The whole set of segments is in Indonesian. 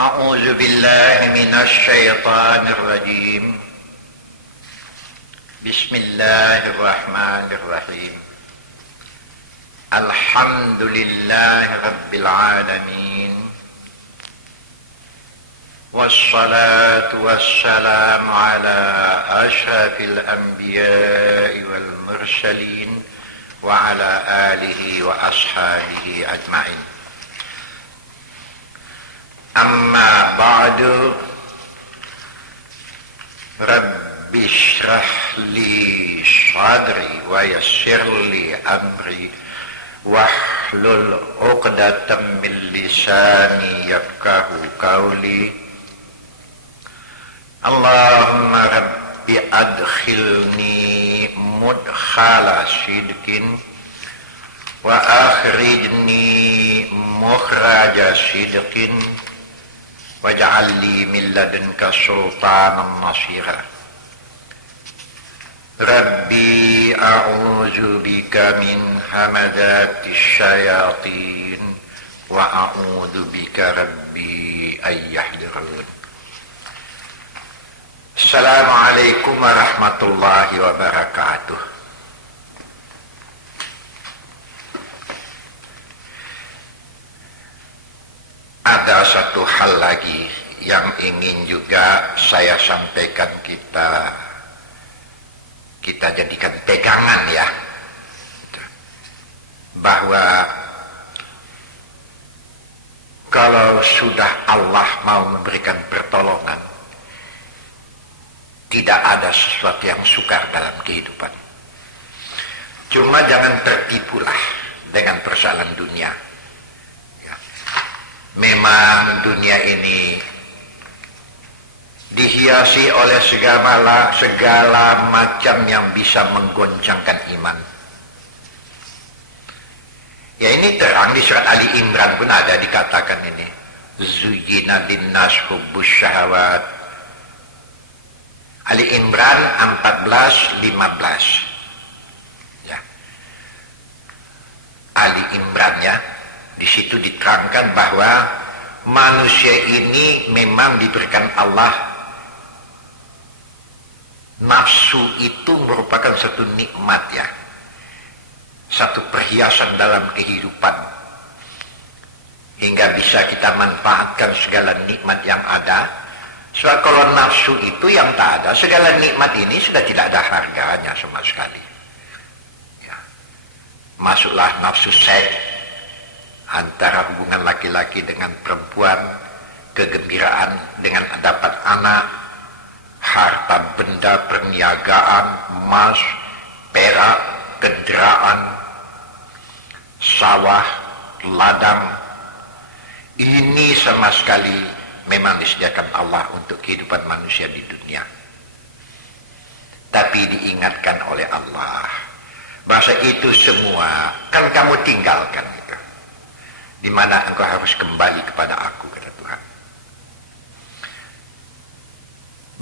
أعوذ بالله من الشيطان الرجيم. بسم الله الرحمن الرحيم. الحمد لله رب العالمين، والصلاة والسلام على أشرف الأنبياء والمرسلين وعلى آله وأصحابه أجمعين. Amma ba'du, Rabbi shrah li sadri wa yassir li amri wahlul 'uqdatam min lisani yafqahu qawli. Allahumma Rabbi adkhilni mudkhala sidqin wa akhrijni mukhraja sidqin waj'al li min ladunka sultanan nasira. Rabbi a'udzu bika min hamadatis syayatin wa a'udzu bika rabbi ay yahdurun. Assalamualaikum warahmatullahi wabarakatuh. Ada satu hal lagi yang ingin juga saya sampaikan, kita jadikan pegangan ya, bahwa kalau sudah Allah mau memberikan pertolongan, tidak ada sesuatu yang sukar dalam kehidupan. Cuma jangan tertipulah dengan persoalan dunia. Memang dunia ini dihiasi oleh segala macam yang bisa menggoncangkan iman. Ya, ini terang di surat Ali Imran pun ada dikatakan ini. Zuyyina linnas hubbus syahawat. Ali Imran 14:15. Ya. Ali Imran ya. Di situ diterangkan bahwa manusia ini memang diberikan Allah, nafsu itu merupakan satu nikmat ya, satu perhiasan dalam kehidupan, hingga bisa kita manfaatkan segala nikmat yang ada. Soal kalau nafsu itu yang tak ada, segala nikmat ini sudah tidak ada harganya sama sekali ya. Masuklah nafsu seks, antara hubungan laki-laki dengan perempuan, kegembiraan dengan dapat anak, harta benda perniagaan, emas, perak, kendaraan, sawah, ladang. Ini sama sekali memang disediakan Allah untuk kehidupan manusia di dunia. Tapi diingatkan oleh Allah, bahasa itu semua kan kamu tinggalkan. Di mana engkau harus kembali kepada aku, kata Tuhan.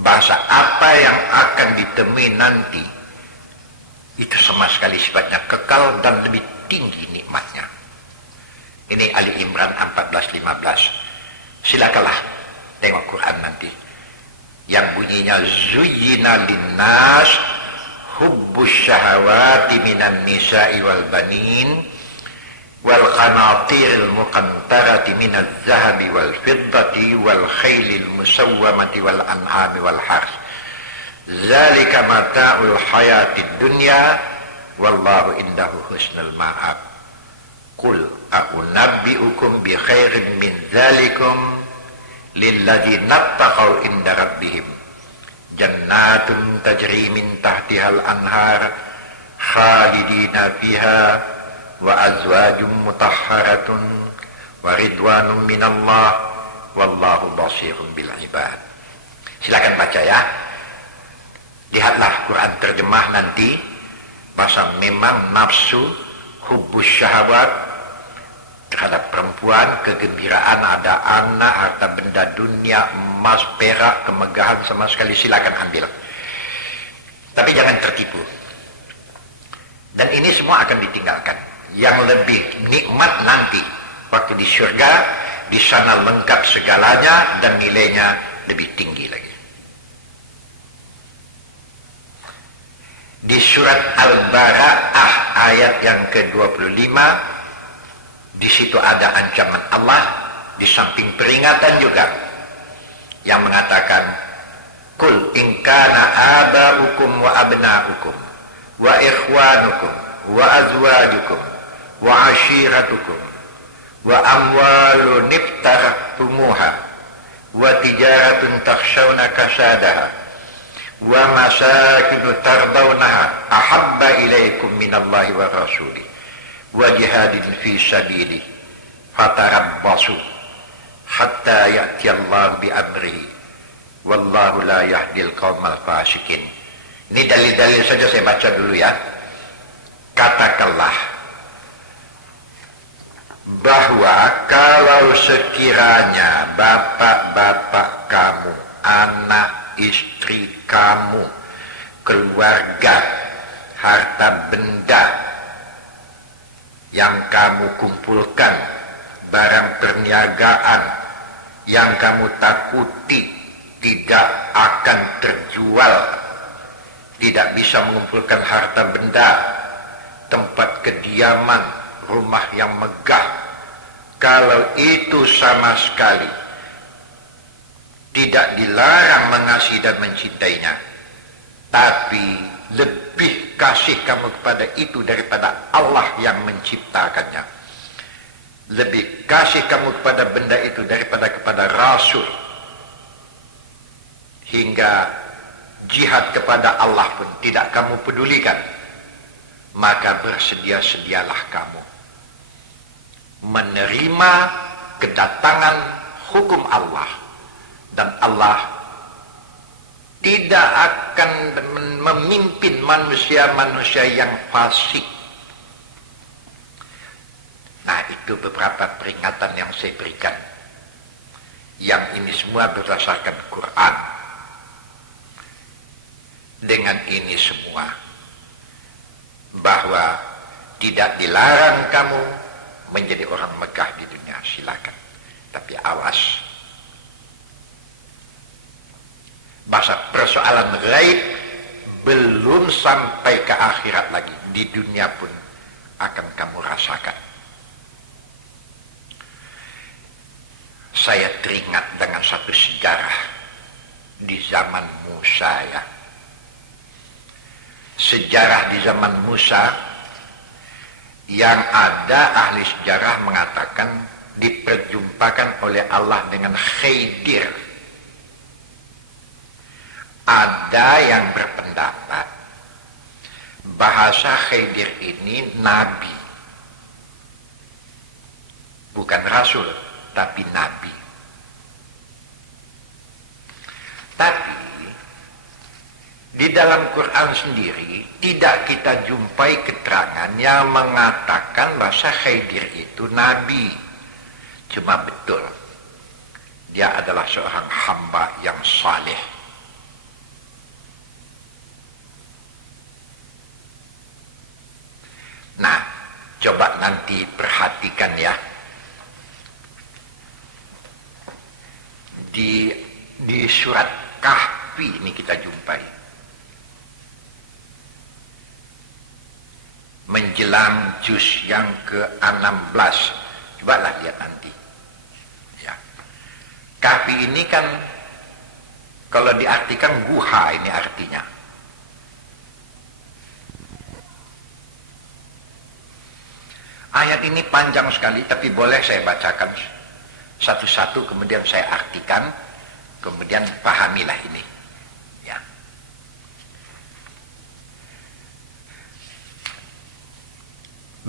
Bahasa apa yang akan ditemui nanti itu sama sekali sifatnya kekal dan lebih tinggi nikmatnya. Ini Ali Imran 14:15. Silakanlah tengok Quran nanti yang bunyinya zuyyina linnas hubbus syahawati minan nisa'i wal banin wal qanatiril muqantarati minaz zahabi wal fiddati wal khailil musawwamati wal an'ami wal hars. Zalika mata'ul hayatid dunya wallahu indahu husnul ma'ab. Qul a'unabbi'ukum bi khairin min dzalikum lilladzina taqaw inda rabbihim jannatun tajri min tahtihal anhar khalidina fiha wa azwajum mutahharatun wa ridwanum minallah wallahu basirun bil ibad. Silakan baca ya. Lihatlah Quran terjemah nanti. Bahasa memang nafsu, hubbus syahwat terhadap perempuan, kegembiraan, ada anak, harta benda dunia, emas, perak, kemegahan sama sekali silakan ambil. Tapi jangan tertipu. Dan ini semua akan ditinggalkan. Yang lebih nikmat nanti waktu di surga, di sana lengkap segalanya dan nilainya lebih tinggi lagi. Di surat Al-Bara'ah ayat yang ke-25, di situ ada ancaman Allah, di samping peringatan juga, yang mengatakan, Kul in kana aba'ukum wa abna'ukum wa ikhwanukum wa azwajukum wa ashiratukum wa amwalun iftarahtumuha wa tijaratun takhshawna kasadaha wa masakinu tardawnaha ahabba ilaikum minallahi wa rasulih wa jihadin fi sabilihi fatarabbasu hatta ya'tiyallahu bi amrihi wallahu la yahdil qaumal fasikin. Ini dalil-dalil saja saya baca dulu ya. Katakanlah bahwa kalau sekiranya bapak-bapak kamu, anak istri kamu, keluarga, harta benda yang kamu kumpulkan, barang perniagaan yang kamu takuti tidak akan terjual, tidak bisa mengumpulkan harta benda, tempat kediaman, rumah yang megah, kalau itu sama sekali tidak dilarang mengasihi dan mencintainya, tapi lebih kasih kamu kepada itu daripada Allah yang menciptakannya, lebih kasih kamu kepada benda itu daripada kepada Rasul, hingga jihad kepada Allah pun tidak kamu pedulikan, maka bersedia-sedialah kamu menerima kedatangan hukum Allah, dan Allah tidak akan memimpin manusia-manusia yang fasik. Nah, itu beberapa peringatan yang saya berikan, yang ini semua berdasarkan Quran. Dengan ini semua, bahwa tidak dilarang kamu menjadi orang megah di dunia, silakan, tapi awas, bahasa persoalan gaib belum sampai ke akhirat lagi, di dunia pun akan kamu rasakan. Saya teringat dengan satu sejarah di zaman Musa ya. Sejarah di zaman Musa yang ada ahli sejarah mengatakan diperjumpakan oleh Allah dengan Khidir. Ada yang berpendapat bahasa Khidir ini nabi, bukan rasul, tapi nabi. Tapi di dalam Quran sendiri tidak kita jumpai keterangan yang mengatakan bahasa Khidir itu nabi. Cuma betul dia adalah seorang hamba yang saleh. Nah, coba nanti perhatikan ya. Di surat Kahfi ini kita jumpai. Menjelang juz yang ke-16. Cobalah lihat nanti. Ya. Kahfi ini kan kalau diartikan guha, ini artinya. Ayat ini panjang sekali, tapi boleh saya bacakan satu-satu, kemudian saya artikan, kemudian pahamilah ini. Ya.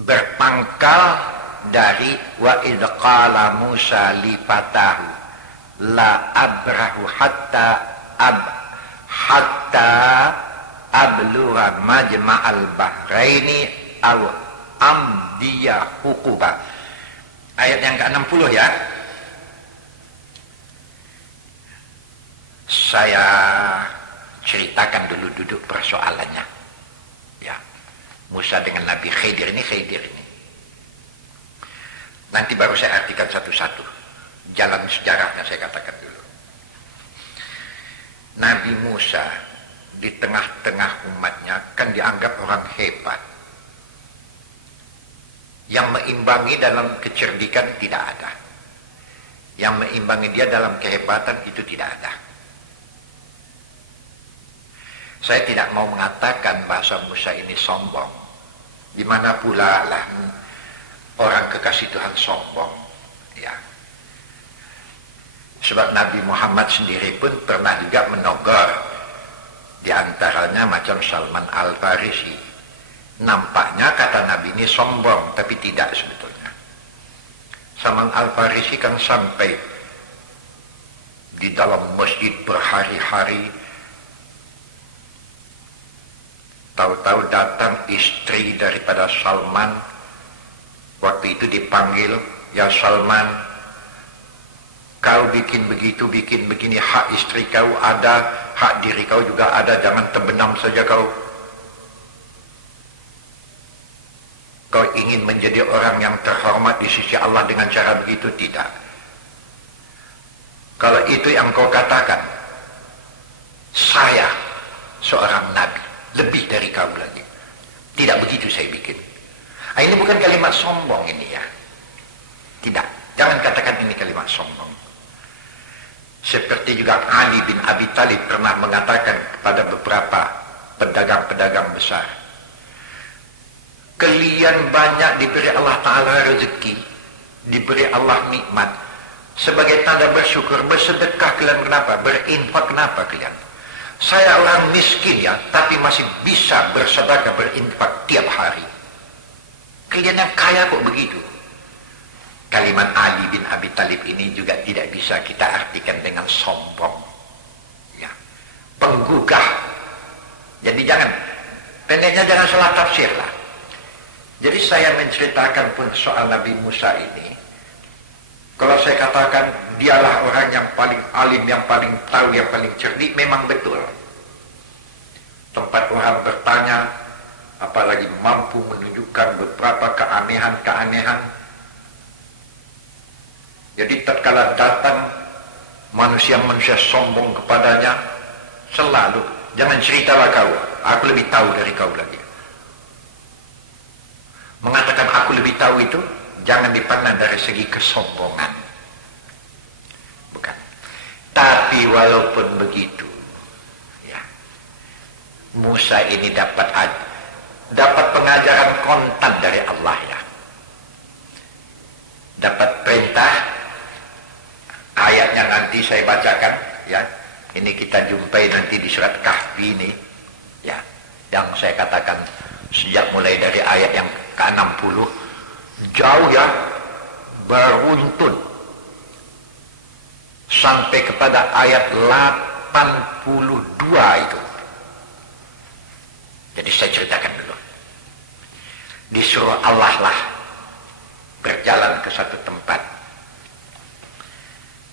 Berpangkal dari wa idh qala Musa li fatahu la abrahu hatta ablugha majma'al bahraini aw amdiya hukuba. Ayat yang ke-60 ya. Saya ceritakan dulu duduk persoalannya. Ya. Musa dengan Nabi Khidir ini. Nanti baru saya artikan satu-satu. jalan sejarahnya saya katakan dulu. Nabi Musa di tengah-tengah umatnya kan dianggap orang hebat. Yang meimbangi dalam kecerdikan tidak ada. Yang meimbangi dia dalam kehebatan itu tidak ada. Saya tidak mau mengatakan bahasa Musa ini sombong. Di mana pula lah orang kekasih Tuhan sombong. Ya. Sebab Nabi Muhammad sendiri pun pernah juga menegur. Di antaranya macam Salman Al-Farisi. Nampaknya kata Nabi ini sombong, tapi tidak sebetulnya. Salman Al-Farisi kan sampai di dalam masjid berhari-hari. Tahu-tahu datang istri daripada Salman. Waktu itu dipanggil, ya Salman, kau bikin begitu, bikin begini, hak istri kau ada, hak diri kau juga ada, jangan terbenam saja kau. Kau ingin menjadi orang yang terhormat di sisi Allah dengan cara begitu? Tidak. Kalau itu yang kau katakan, saya seorang nabi, lebih dari kau lagi. Tidak begitu saya bikin. Ini bukan kalimat sombong ini ya. Tidak. Jangan katakan ini kalimat sombong. Seperti juga Ali bin Abi Thalib pernah mengatakan kepada beberapa pedagang-pedagang besar, kalian banyak diberi Allah Ta'ala rezeki, diberi Allah nikmat. Sebagai tanda bersyukur, bersedekah kalian kenapa? Berinfak kenapa kalian? Saya orang miskin ya, tapi masih bisa bersedekah, berinfak tiap hari. Kalian yang kaya kok begitu? Kalimat Ali bin Abi Thalib ini juga tidak bisa kita artikan dengan sombong. Ya. Penggugah. Jadi jangan, pendeknya jangan salah tafsir lah. Jadi saya menceritakan pun soal Nabi Musa ini. Kalau saya katakan dialah orang yang paling alim, yang paling tahu, yang paling cerdik, memang betul. Tempat orang bertanya, apalagi mampu menunjukkan beberapa keanehan-keanehan. Jadi tatkala datang manusia-manusia sombong kepadanya, selalu, jangan ceritalah kau, aku lebih tahu dari kau lagi. Mengatakan aku lebih tahu itu jangan dipandang dari segi kesombongan. Bukan. Tapi walaupun begitu, ya, Musa ini dapat pengajaran kontan dari Allah ya. Dapat perintah, ayatnya nanti saya bacakan ya. Ini kita jumpai nanti di surat Kahfi ini ya. Yang saya katakan sejak mulai dari ayat yang ke-60 jauh ya, beruntun sampai kepada ayat 82 itu. Jadi saya ceritakan dulu. Disuruh Allah lah berjalan ke satu tempat.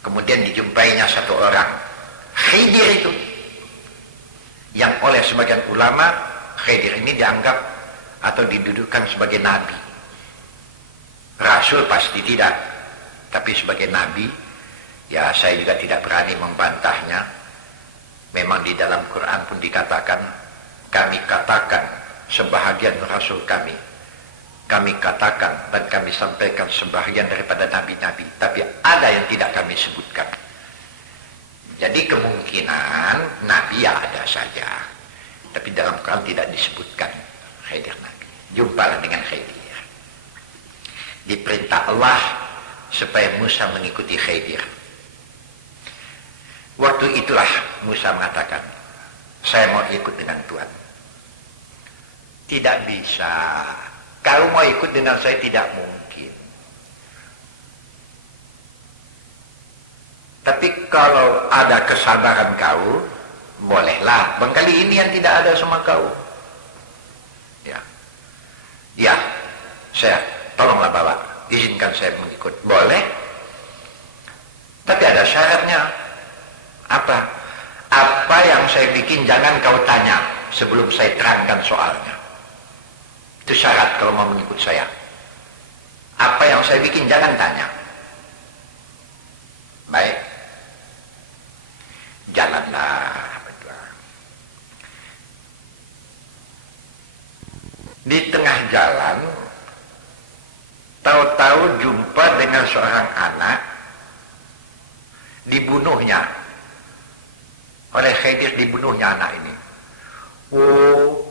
Kemudian dijumpainya satu orang, Khidir itu, yang oleh sebagian ulama Khidir ini dianggap atau didudukkan sebagai nabi. Rasul pasti tidak, tapi sebagai nabi, ya saya juga tidak berani membantahnya. Memang di dalam Quran pun dikatakan, kami katakan sebahagian Rasul kami katakan dan kami sampaikan sebahagian daripada nabi-nabi, tapi ada yang tidak kami sebutkan. Jadi kemungkinan nabi ya ada saja, tapi dalam Quran tidak disebutkan Khidir nabi. Jumpalah dengan Khidir. Diperintah Allah supaya Musa mengikuti Khidir. Waktu itulah Musa mengatakan, saya mau ikut dengan Tuhan. Tidak bisa. Kalau mau ikut dengan saya tidak mungkin. Tapi kalau ada kesabaran kau, bolehlah. Bangkali ini yang tidak ada sama kau. Ya. Ya, saya tolonglah bawa, izinkan saya mengikut. Boleh. Tapi ada syaratnya. Apa? Apa yang saya bikin jangan kau tanya sebelum saya terangkan soalnya. Itu syarat kalau mau mengikut saya. Apa yang saya bikin jangan tanya. Baik, jalanlah berdua. Di tengah jalan, tahu-tahu jumpa dengan seorang anak, dibunuhnya oleh Khidir, dibunuhnya anak ini. Oh,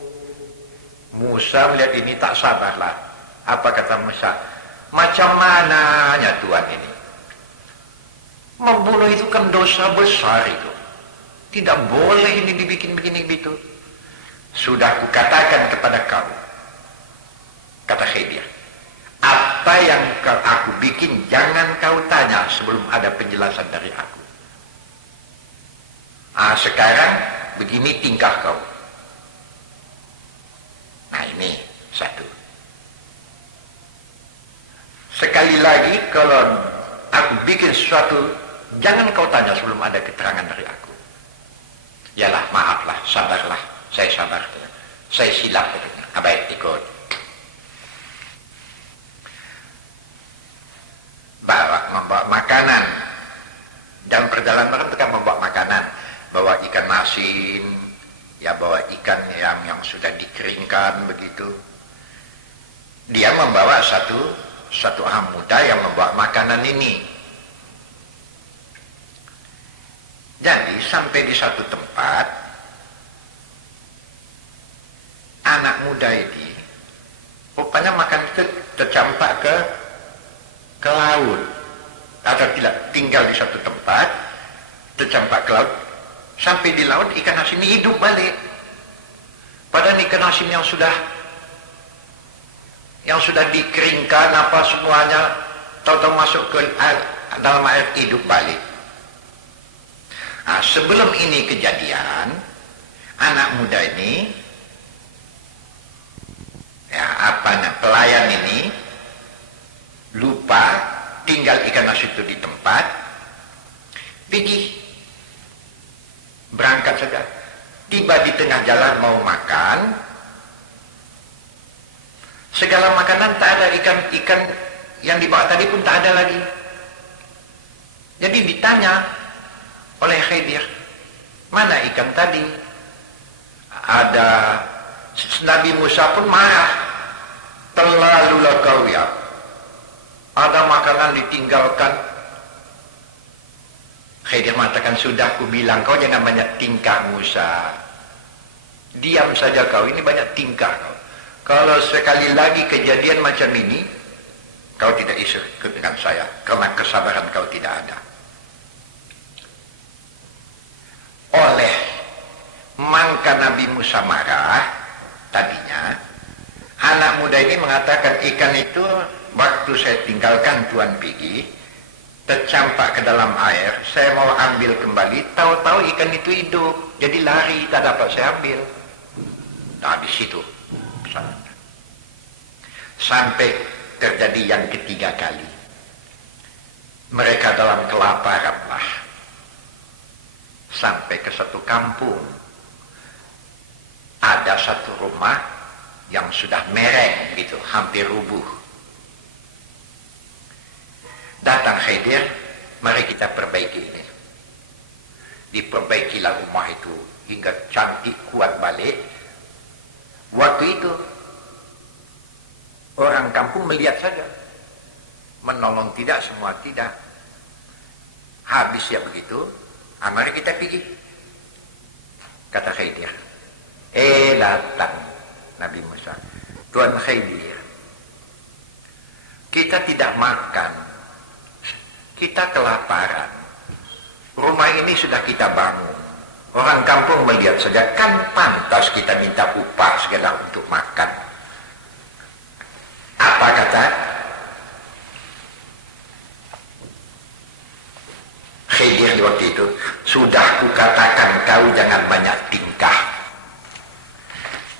Musa melihat ini tak sabarlah. Apa kata Musa? Macam mananya Tuhan ini? Membunuh itu kan dosa besar itu. Tidak boleh ini dibikin begini begitu. Sudah kukatakan kepada kau, kata Khidir, apa yang aku bikin jangan kau tanya sebelum ada penjelasan dari aku. Sekarang begini tingkah kau. Nah ini satu. Sekali lagi kalau aku bikin sesuatu jangan kau tanya sebelum ada keterangan dari aku. Yalah, maaflah, sabarlah, saya sabar. Saya silap. Baik, ikut. Membawa makanan. Dalam perjalanan mereka membawa makanan. Bawa ikan asin, ya bawa ikan yang sudah dikeringkan begitu. Dia membawa satu orang muda yang membawa makanan ini. Jadi sampai di satu tempat, anak muda ini rupanya makan itu tercampak ke laut, atau tidak, tinggal di satu tempat tercampak ke laut. Sampai di laut ikan asin ini hidup balik. Padahal ikan asin yang sudah dikeringkan apa semuanya, tahu-tahu masuk ke dalam air, hidup balik. Sebelum ini kejadian, anak muda ini, pelayan ini lupa tinggal ikan asin itu di tempat, pergi berangkat saja. Tiba di tengah jalan mau makan, segala makanan tak ada, ikan yang dibawa tadi pun tak ada lagi. Jadi ditanya oleh Khidir, mana ikan tadi? Ada. Nabi Musa pun marah, terlalulah kau ya, ada makanan ditinggalkan. Khidir mengatakan, sudah ku bilang kau jangan banyak tingkah Musa. Diam saja kau, ini banyak tingkah kau. Kalau sekali lagi kejadian macam ini, kau tidak isu dengan saya, karena kesabaran kau tidak ada. Oleh mangka Nabi Musa marah, tadinya, anak muda ini mengatakan ikan itu waktu saya tinggalkan Tuhan pergi, tercampak ke dalam air, saya mau ambil kembali, tahu-tahu ikan itu hidup, jadi lari, tak dapat saya ambil. Nah di situ sampai terjadi yang ketiga kali, mereka dalam kelaparan lah, sampai ke satu kampung, ada satu rumah yang sudah mereng gitu, hampir rubuh. Datang Khidir, mari kita perbaiki ini. Diperbaikilah rumah itu hingga cantik, kuat balik. Waktu itu orang kampung melihat saja, menolong tidak, semua tidak. Habis ya begitu, mari kita pergi. Kata Khidir, datang Nabi Musa, Tuan Khidir, kita tidak makan, kita kelaparan. Rumah ini sudah kita bangun. Orang kampung melihat saja, kan pantas kita minta upah segala untuk makan. Apa kata Khidir waktu itu? Sudah kukatakan kau jangan banyak tingkah.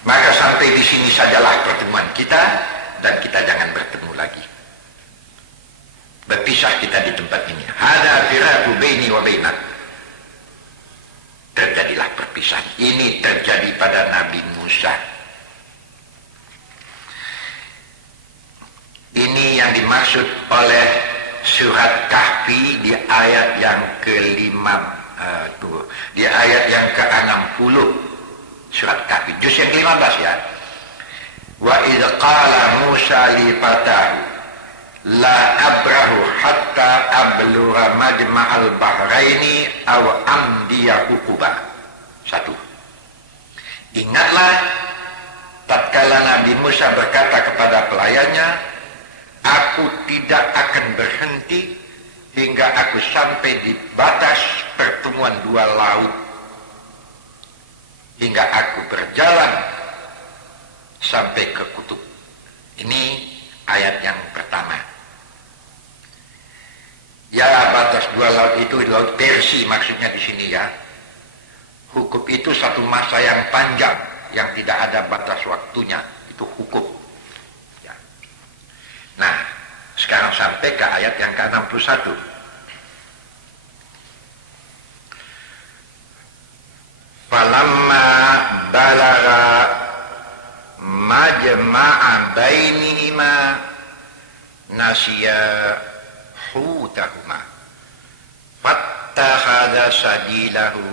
Maka sampai di sini sajalah pertemuan kita, dan kita jangan bertemu lagi. Berpisah kita di tempat ini. Hada firaqu baini wa bainak. Terjadilah perpisahan. Ini terjadi pada Nabi Musa. Ini yang dimaksud oleh surat Kahfi di ayat ayat yang di ayat yang ke-60 surat Kahfi, juz yang ke-15 ya. Wa idh qala Musa li fatahu la abrahu hatta ablugha majma'al bahraini aw amdiya huquba. Satu. Ingatlah tatkala Nabi Musa berkata kepada pelayannya, aku tidak akan berhenti hingga aku sampai di batas pertemuan dua laut, hingga aku berjalan sampai ke kutub. Ini ayat yang pertama. Ya, batas dua laut itu laut Persia maksudnya di sini ya. Hukum itu satu masa yang panjang yang tidak ada batas waktunya, itu hukum. Ya. Nah, sekarang sampai ke ayat yang ke-61. Falamma balagha majma'a bainihima nasiya hutahuma fattakhadha sabilahu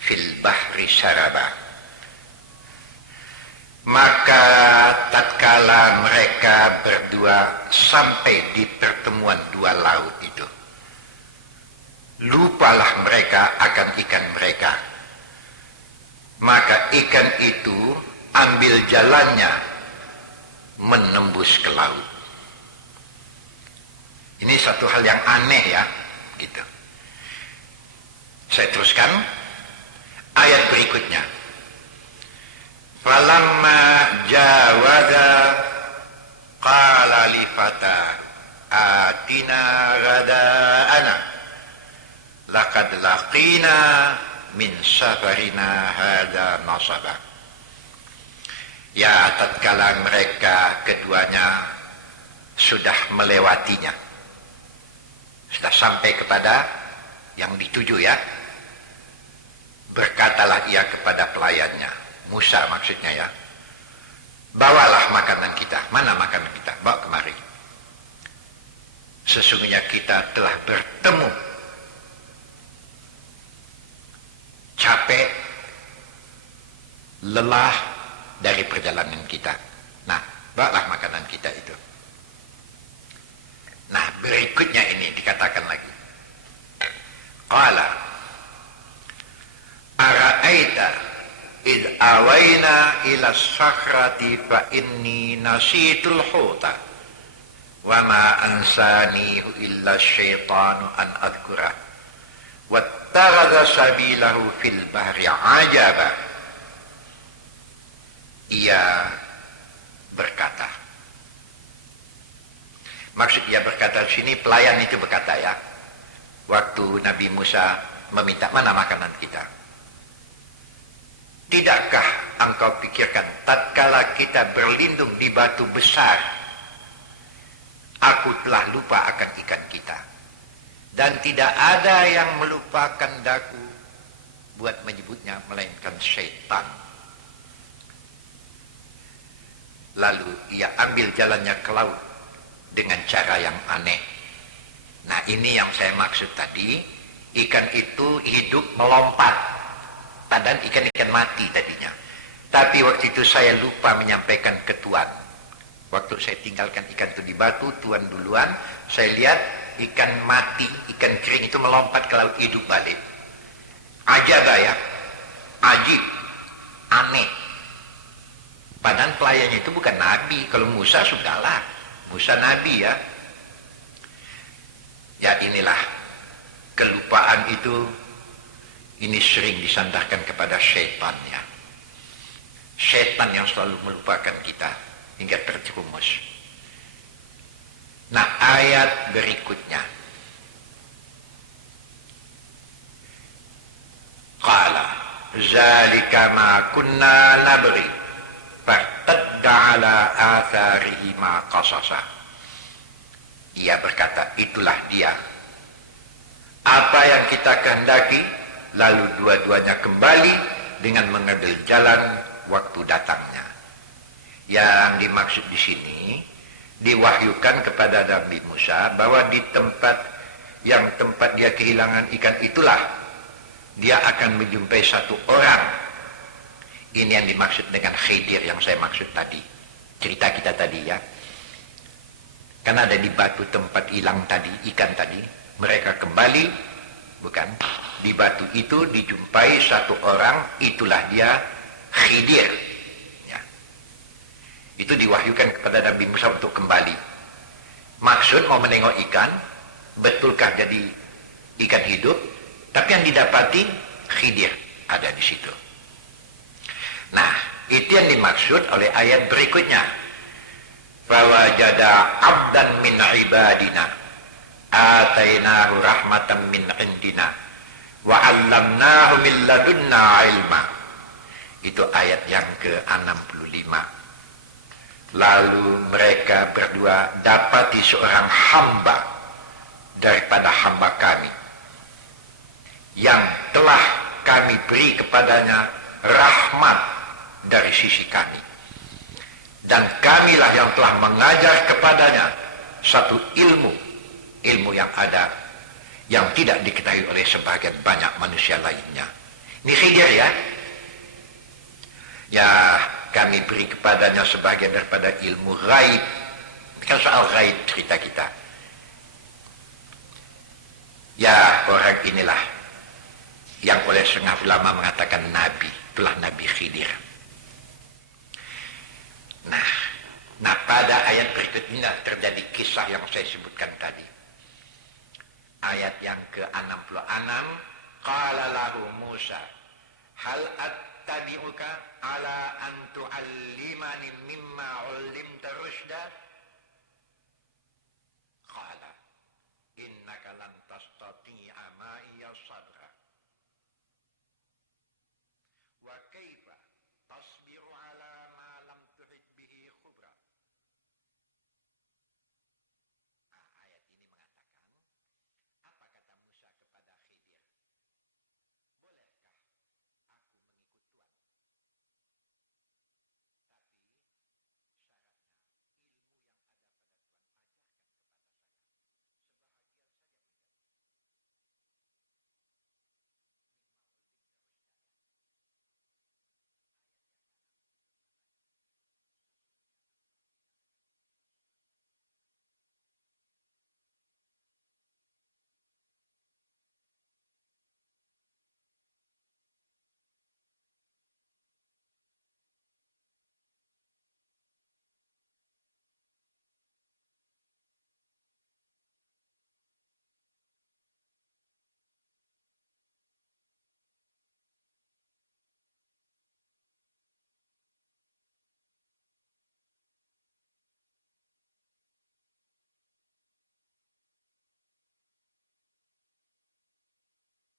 fil bahri saraba. Maka tatkala mereka berdua sampai di pertemuan dua laut itu, lupalah mereka akan ikan mereka. Maka ikan itu ambil jalannya menembus ke laut. Ini satu hal yang aneh ya, gitu. Saya teruskan ayat berikutnya. Falamma jawaza qala li fata atina ghada'ana laqad laqina min safarina hadza nasaba. Ya, tatkala mereka keduanya sudah melewatinya, sudah sampai kepada yang dituju ya, berkatalah ia kepada pelayannya, Musa maksudnya ya, bawalah makanan kita. Mana makanan kita? Bawa kemari. Sesungguhnya kita telah bertemu capek, lelah dari perjalanan kita. Nah, bawalah makanan kita itu. Nah, berikutnya ini dikatakan lagi. Qala ara'aita id awayna ila sakhrati fa inni nasitul huta wa ma ansanihu illa syaitanu an adhkura wattakhadha sabilahu fil bahri ajaba. Ia berkata, maksud ia berkata di sini, pelayan itu berkata ya, waktu Nabi Musa meminta mana makanan kita, tidakkah engkau pikirkan tatkala kita berlindung di batu besar, aku telah lupa akan ikan kita, dan tidak ada yang melupakan daku buat menyebutnya melainkan syaitan. Lalu ia ambil jalannya ke laut dengan cara yang aneh. Nah, ini yang saya maksud tadi, ikan itu hidup melompat, padahal ikan-ikan mati tadinya. Tapi waktu itu saya lupa menyampaikan ke Tuan. Waktu saya tinggalkan ikan itu di batu, Tuan duluan, saya lihat ikan mati, ikan kering itu melompat ke laut, hidup balik. Ajab ya, ajib, aneh. Padahal pelayannya itu bukan nabi. Kalau Musa sudahlah, Musa nabi ya. Ya, inilah kelupaan itu, ini sering disandarkan kepada syaitan ya. Syaitan yang selalu melupakan kita hingga terjerumus. Nah, ayat berikutnya. Qala zalika ma kunna nabri fartadda ala atharihi ma qasasa. Ia berkata, itulah dia apa yang kita kehendaki, lalu dua-duanya kembali dengan mengambil jalan waktu datangnya. Yang dimaksud di sini, diwahyukan kepada Nabi Musa bahwa di tempat yang tempat dia kehilangan ikan itulah dia akan menjumpai satu orang. Ini yang dimaksud dengan Khidir yang saya maksud tadi. Cerita kita tadi ya. Karena ada di batu tempat hilang tadi, ikan tadi. Mereka kembali, bukan? Di batu itu dijumpai satu orang, itulah dia Khidir. Ya. Itu diwahyukan kepada Nabi Musa untuk kembali. Maksud mau menengok ikan, betulkah jadi ikan hidup? Tapi yang didapati Khidir ada di situ. Nah, itu yang dimaksud oleh ayat berikutnya. Fawajada abdan min ibadina atainahu rahmatan min indina wa 'allamnahu min ladunna ilma. Itu ayat yang ke-65. Lalu mereka berdua dapati seorang hamba daripada hamba kami yang telah kami beri kepadanya rahmat dari sisi kami, dan kamilah yang telah mengajar kepadanya satu ilmu yang ada yang tidak diketahui oleh sebagian banyak manusia lainnya. Ini Khidir ya. Ya, kami beri kepadanya sebagian daripada ilmu gaib. Kan soal gaib cerita kita. Ya, orang inilah yang oleh setengah ulama mengatakan nabi. Itulah Nabi Khidir. Nah, pada ayat berikutnya terjadi kisah yang saya sebutkan tadi. Ayat yang ke-66, qala lahu Musa, hal attabi'uka ala an tu'allimani mimma 'ullimta rusyda?